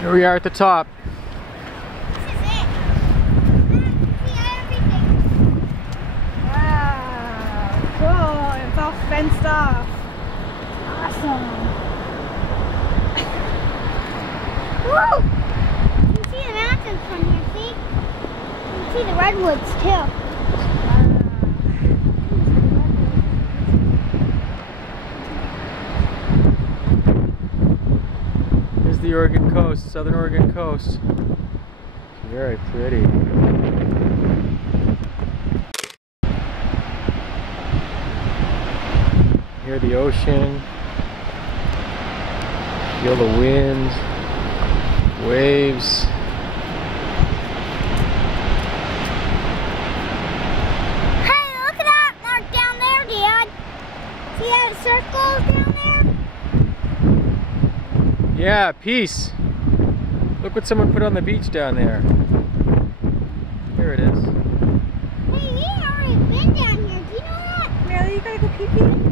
Here we are at the top. This is it. See everything. Wow, cool. It's all fenced off. Awesome. Woo! You can see the mountains from here, see? You can see the redwoods too. Here's the Oregon coast, southern Oregon coast. Very pretty. Hear the ocean. Feel the wind, waves. Hey, look at that mark down there, Dad. See that circle down there? Yeah, peace. Look what someone put on the beach down there. Here it is. Hey, we already been down here. Do you know that? Really? You gotta go pee-pee?